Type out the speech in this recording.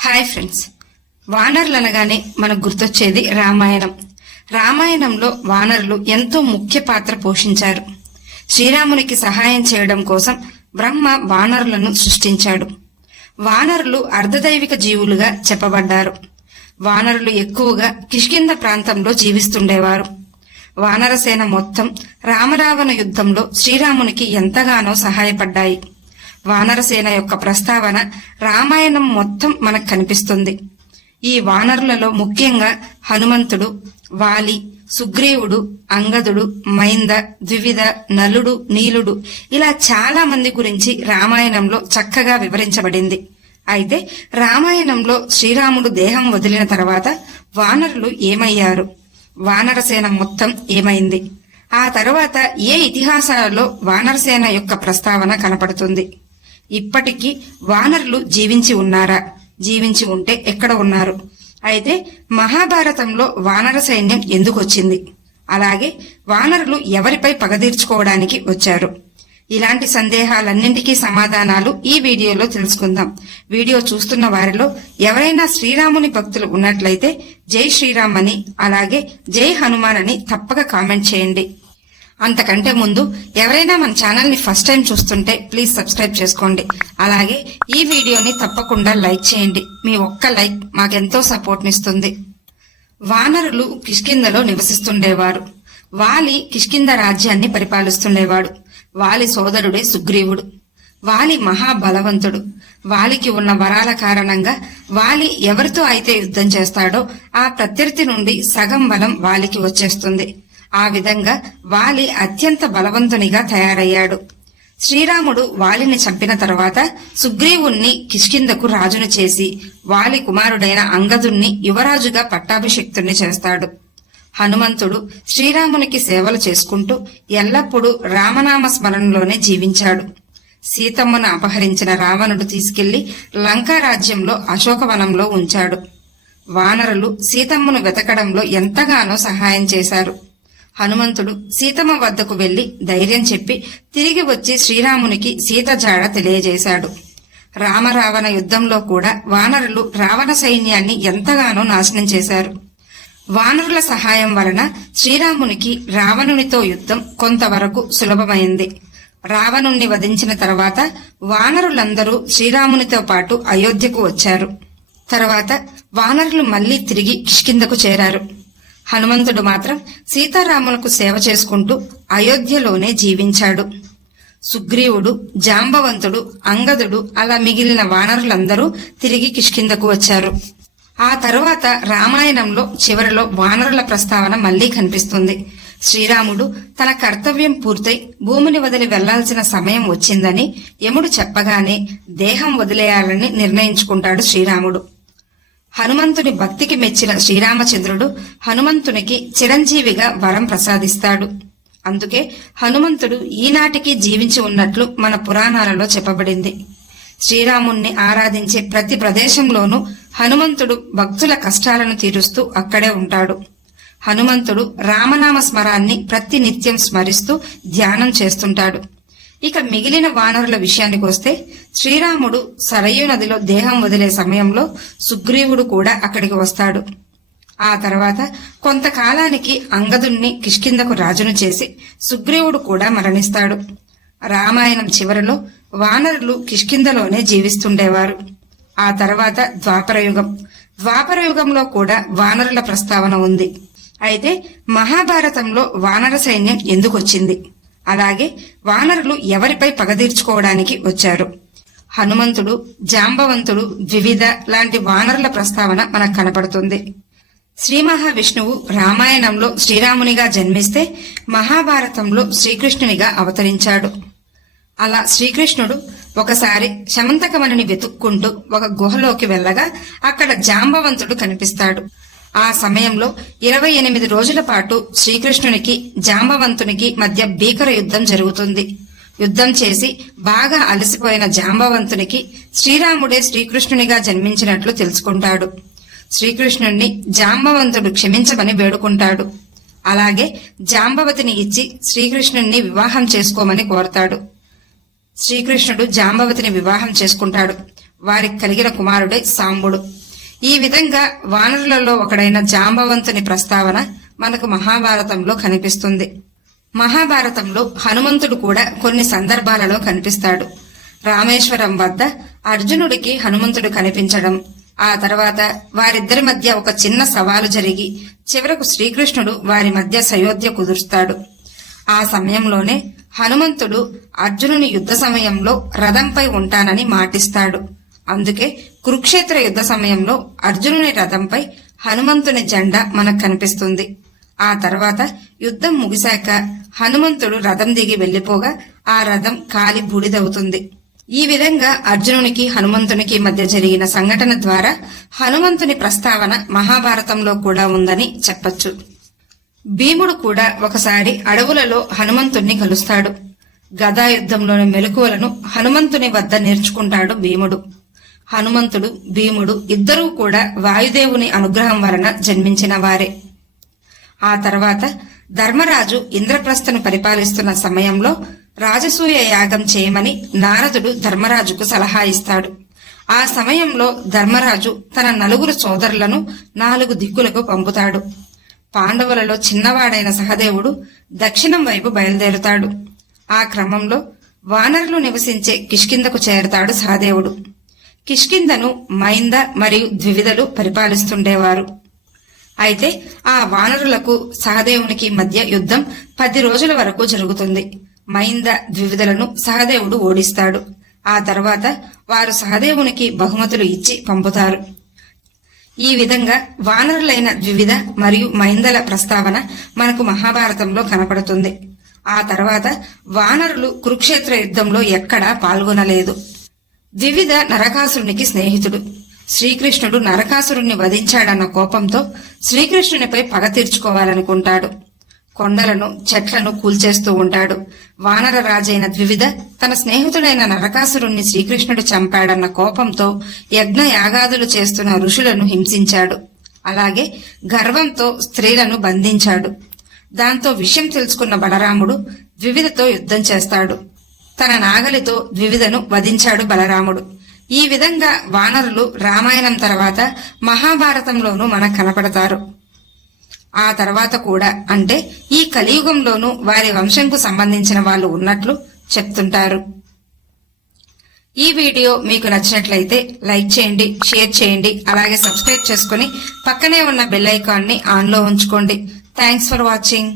Hi friends, వానరులు అనగానే మనకు గుర్తొచ్చేది రామాయణం. రామాయణంలో వానరులు ఎంతో ముఖ్య పాత్ర పోషించారు. శ్రీరామునికి సహాయం చేయడం కోసం బ్రహ్మ వానరులను సృష్టించాడు. వానరులు అర్ధదైవిక జీవులుగా చెప్పబడ్డారు. వానరులు ఎక్కువగా కిష్కింధ ప్రాంతంలో జీవిస్తుండేవారు. వానరసేన మొత్తం రామరావణ యుద్ధంలో శ్రీరామునికి ఎంతగానో సహాయపడ్డాయి. వానరసేన యొక్క ప్రస్తావన రామాయణం మొత్తం మనకు కనిపిస్తుంది. ఈ వానరులలో ముఖ్యంగా హనుమంతుడు, వాలి, సుగ్రీవుడు, అంగదుడు, మైంద, ద్వివిధ, నలుడు, నీలుడు ఇలా చాలా మంది గురించి రామాయణంలో చక్కగా వివరించబడింది. అయితే రామాయణంలో శ్రీరాముడు దేహం వదిలిన తర్వాత వానరులు ఏమయ్యారు, వానరసేన మొత్తం ఏమైంది, ఆ తర్వాత ఏ ఇతిహాసాలలో వానరసేన యొక్క ప్రస్తావన కనపడుతుంది, ఇప్పటికీ వానరులు జీవించి ఉన్నారా, జీవించి ఉంటే ఎక్కడ ఉన్నారు, అయితే మహాభారతంలో వానర సైన్యం ఎందుకు వచ్చింది, అలాగే వానరులు ఎవరిపై పగదీర్చుకోవడానికి వచ్చారు, ఇలాంటి సందేహాలన్నింటికీ సమాధానాలు ఈ వీడియోలో తెలుసుకుందాం. వీడియో చూస్తున్న వారిలో ఎవరైనా శ్రీరాముని భక్తులు ఉన్నట్లయితే జై శ్రీరామ్ అని, అలాగే జై హనుమాన్ అని తప్పక కామెంట్ చేయండి. అంతకంటే ముందు ఎవరైనా మన ఛానల్ ని ఫస్ట్ టైం చూస్తుంటే ప్లీజ్ సబ్స్క్రైబ్ చేసుకోండి. అలాగే ఈ వీడియోని తప్పకుండా లైక్ చేయండి. మీ ఒక్క లైక్ మాకెంతో సపోర్ట్ నిస్తుంది. వానరులు కిష్కింధలో నివసిస్తుండేవారు. వాలి కిష్కింధ రాజ్యాన్ని పరిపాలిస్తుండేవాడు. వాలి సోదరుడే సుగ్రీవుడు. వాలి మహాబలవంతుడు. వాలికి ఉన్న వరాల కారణంగా వాలి ఎవరితో అయితే యుద్ధం చేస్తాడో ఆ ప్రత్యర్థి నుండి సగం బలం వాలికి వచ్చేస్తుంది. ఆ విధంగా వాలి అత్యంత బలవంతునిగా తయారయ్యాడు. శ్రీరాముడు వాలిని చంపిన తర్వాత సుగ్రీవుణ్ణి కిష్కింధకు రాజును చేసి వాలి కుమారుడైన అంగదుణ్ణి యువరాజుగా పట్టాభిషిక్తుణ్ణి చేస్తాడు. హనుమంతుడు శ్రీరామునికి సేవలు చేసుకుంటూ ఎల్లప్పుడూ రామనామ స్మరణలోనే జీవించాడు. సీతమ్మను అపహరించిన రావణుడు తీసుకెళ్లి లంకా రాజ్యంలో అశోకవనంలో ఉంచాడు. వానరులు సీతమ్మను వెతకడంలో ఎంతగానో సహాయం చేశారు. హనుమంతుడు సీతమ్మ వద్దకు వెళ్లి ధైర్యం చెప్పి తిరిగి వచ్చి శ్రీరామునికి సీత జాడ తెలియజేశాడు. రామరావణ యుద్ధంలో కూడా వానరులు రావణ సైన్యాన్ని ఎంతగానో నాశనం చేశారు. వానరుల సహాయం వలన శ్రీరామునికి రావణునితో యుద్ధం కొంతవరకు సులభమైంది. రావణుణ్ణి వధించిన తర్వాత వానరులందరూ శ్రీరామునితో పాటు అయోధ్యకు వచ్చారు. తర్వాత వానరులు మళ్లీ తిరిగి కిష్కింధకు చేరారు. హనుమంతుడు మాత్రం సీతారాములకు సేవ చేసుకుంటూ అయోధ్యలోనే జీవించాడు. సుగ్రీవుడు, జాంబవంతుడు, అంగదుడు అలా మిగిలిన వానరులందరూ తిరిగి కిష్కింధకు వచ్చారు. ఆ తరువాత రామాయణంలో చివరిలో వానరుల ప్రస్తావన మళ్లీ కనిపిస్తుంది. శ్రీరాముడు తన కర్తవ్యం పూర్తయి భూమిని వదిలి వెళ్లాల్సిన సమయం వచ్చిందని యముడు చెప్పగానే దేహం వదిలేయాలని నిర్ణయించుకుంటాడు శ్రీరాముడు. హనుమంతుని భక్తికి మెచ్చిన శ్రీరామచంద్రుడు హనుమంతునికి చిరంజీవిగా వరం ప్రసాదిస్తాడు. అందుకే హనుమంతుడు ఈనాటికి జీవించి ఉన్నట్లు మన పురాణాలలో చెప్పబడింది. శ్రీరాముణ్ణి ఆరాధించే ప్రతి ప్రదేశంలోనూ హనుమంతుడు భక్తుల కష్టాలను తీరుస్తూ అక్కడే ఉంటాడు. హనుమంతుడు రామనామ స్మరాన్ని ప్రతి నిత్యం స్మరిస్తూ ధ్యానం చేస్తుంటాడు. ఇక మిగిలిన వానరుల విషయానికి వస్తే శ్రీరాముడు సరయూ నదిలో దేహం వదిలే సమయంలో సుగ్రీవుడు కూడా అక్కడికి వస్తాడు. ఆ తర్వాత కొంతకాలానికి అంగదుణ్ణి కిష్కింధకు రాజును చేసి సుగ్రీవుడు కూడా మరణిస్తాడు. రామాయణం చివరిలో వానరులు కిష్కింధలోనే జీవిస్తుండేవారు. ఆ తర్వాత ద్వాపరయుగంలో కూడా వానరుల ప్రస్తావన ఉంది. అయితే మహాభారతంలో వానర సైన్యం ఎందుకొచ్చింది, అలాగే వానరులు ఎవరిపై పగదీర్చుకోవడానికి వచ్చారు, హనుమంతుడు, జాంబవంతుడు, ద్వివిధ లాంటి వానరుల ప్రస్తావన మనకు కనపడుతుంది. శ్రీ మహావిష్ణువు రామాయణంలో శ్రీరామునిగా జన్మిస్తే మహాభారతంలో శ్రీకృష్ణునిగా అవతరించాడు. అలా శ్రీకృష్ణుడు ఒకసారి శమంతకమణిని వెతుక్కుంటూ ఒక గుహలోకి వెళ్ళగా అక్కడ జాంబవంతుడు కనిపిస్తాడు. ఆ సమయంలో 28 రోజుల పాటు శ్రీకృష్ణునికి జాంబవంతునికి మధ్య భీకర యుద్ధం జరుగుతుంది. యుద్ధం చేసి బాగా అలసిపోయిన జాంబవంతునికి శ్రీరాముడే శ్రీకృష్ణునిగా జన్మించినట్లు తెలుసుకుంటాడు. శ్రీకృష్ణుణ్ణి జాంబవంతుడు క్షమించమని వేడుకుంటాడు. అలాగే జాంబవతిని ఇచ్చి శ్రీకృష్ణుణ్ణి వివాహం చేసుకోమని కోరతాడు. శ్రీకృష్ణుడు జాంబవతిని వివాహం చేసుకుంటాడు. వారికి కలిగిన కుమారుడే సాంబుడు. ఈ విధంగా వానరులలో ఒకడైన జాంబవంతుని ప్రస్తావన మనకు మహాభారతంలో కనిపిస్తుంది. మహాభారతంలో హనుమంతుడు కూడా కొన్ని సందర్భాలలో కనిపిస్తాడు. రామేశ్వరం వద్ద అర్జునుడికి హనుమంతుడు కనిపించడం, ఆ తర్వాత వారిద్దరి మధ్య ఒక చిన్న సవాలు జరిగి చివరకు శ్రీకృష్ణుడు వారి మధ్య సయోధ్య కుదురుస్తాడు. ఆ సమయంలోనే హనుమంతుడు అర్జునుని యుద్ధ సమయంలో రథంపై ఉంటానని మాటిస్తాడు. అందుకే కురుక్షేత్ర యుద్ధ సమయంలో అర్జునుని రథంపై హనుమంతుని జెండా మనకు కనిపిస్తుంది. ఆ తర్వాత యుద్ధం ముగిశాక హనుమంతుడు రథం దిగి వెళ్లిపోగా ఆ రథం కాలి బూడిదవుతుంది. ఈ విధంగా అర్జునునికి హనుమంతునికి మధ్య జరిగిన సంఘటన ద్వారా హనుమంతుని ప్రస్తావన మహాభారతంలో కూడా ఉందని చెప్పొచ్చు. భీముడు కూడా ఒకసారి అడవులలో హనుమంతుణ్ణి కలుస్తాడు. గదాయుద్ధంలోని మెలకువలను హనుమంతుని వద్ద నేర్చుకుంటాడు భీముడు. హనుమంతుడు, భీముడు ఇద్దరూ కూడా వాయుదేవుని అనుగ్రహం వలన జన్మించిన వారే. ఆ తర్వాత ధర్మరాజు ఇంద్రప్రస్థను పరిపాలిస్తున్న సమయంలో రాజసూయ యాగం చేయమని నారదుడు ధర్మరాజుకు సలహా ఇస్తాడు. ఆ సమయంలో ధర్మరాజు తన 4 సోదరులను 4 దిక్కులకు పంపుతాడు. పాండవులలో చిన్నవాడైన సహదేవుడు దక్షిణం వైపు బయలుదేరుతాడు. ఆ క్రమంలో వానరులు నివసించే కిష్కిందకు చేరతాడు సహదేవుడు. కిష్కిందను మైంద మరియు ద్వివిదలు పరిపాలిస్తుండేవారు. అయితే ఆ వానరులకు సహదేవునికి మధ్య యుద్ధం 10 రోజుల వరకు జరుగుతుంది. మైంద ద్వివిదలను సహదేవుడు ఓడిస్తాడు. ఆ తర్వాత వారు సహదేవునికి బహుమతులు ఇచ్చి పంపుతారు. ఈ విధంగా వానరులైన ద్వివిద మరియు మైందల ప్రస్తావన మనకు మహాభారతంలో కనపడుతుంది. ఆ తర్వాత వానరులు కురుక్షేత్ర యుద్ధంలో ఎక్కడా పాల్గొనలేదు. ద్వివిద నరకాసురునికి స్నేహితుడు. శ్రీకృష్ణుడు నరకాసురుణ్ణి వధించాడన్న కోపంతో శ్రీకృష్ణునిపై పగ తీర్చుకోవాలనుకుంటాడు. కొండలను, చెట్లను కూల్చేస్తూ ఉంటాడు. వానర రాజైన ద్వివిద తన స్నేహితుడైన నరకాసురుణ్ణి శ్రీకృష్ణుడు చంపాడన్న కోపంతో యజ్ఞ యాగాదులు చేస్తున్న ఋషులను హింసించాడు. అలాగే గర్వంతో స్త్రీలను బంధించాడు. దాంతో విషయం తెలుసుకున్న బలరాముడు ద్వివిదతో యుద్ధం చేస్తాడు. తన నాగలితో ద్వివిదను వధించాడు బలరాముడు. ఈ విధంగా వానరులు రామాయణం తర్వాత మహాభారతంలోనూ మనకు కనపడతారు. ఆ తర్వాత కూడా అంటే ఈ కలియుగంలోనూ వారి వంశంకు సంబంధించిన వాళ్ళు ఉన్నట్లు చెప్తుంటారు. ఈ వీడియో మీకు నచ్చినట్లయితే లైక్ చేయండి, షేర్ చేయండి, అలాగే సబ్స్క్రైబ్ చేసుకుని పక్కనే ఉన్న బెల్ ఐకాన్ ని ఆన్ లో ఉంచుకోండి. Thanks for watching.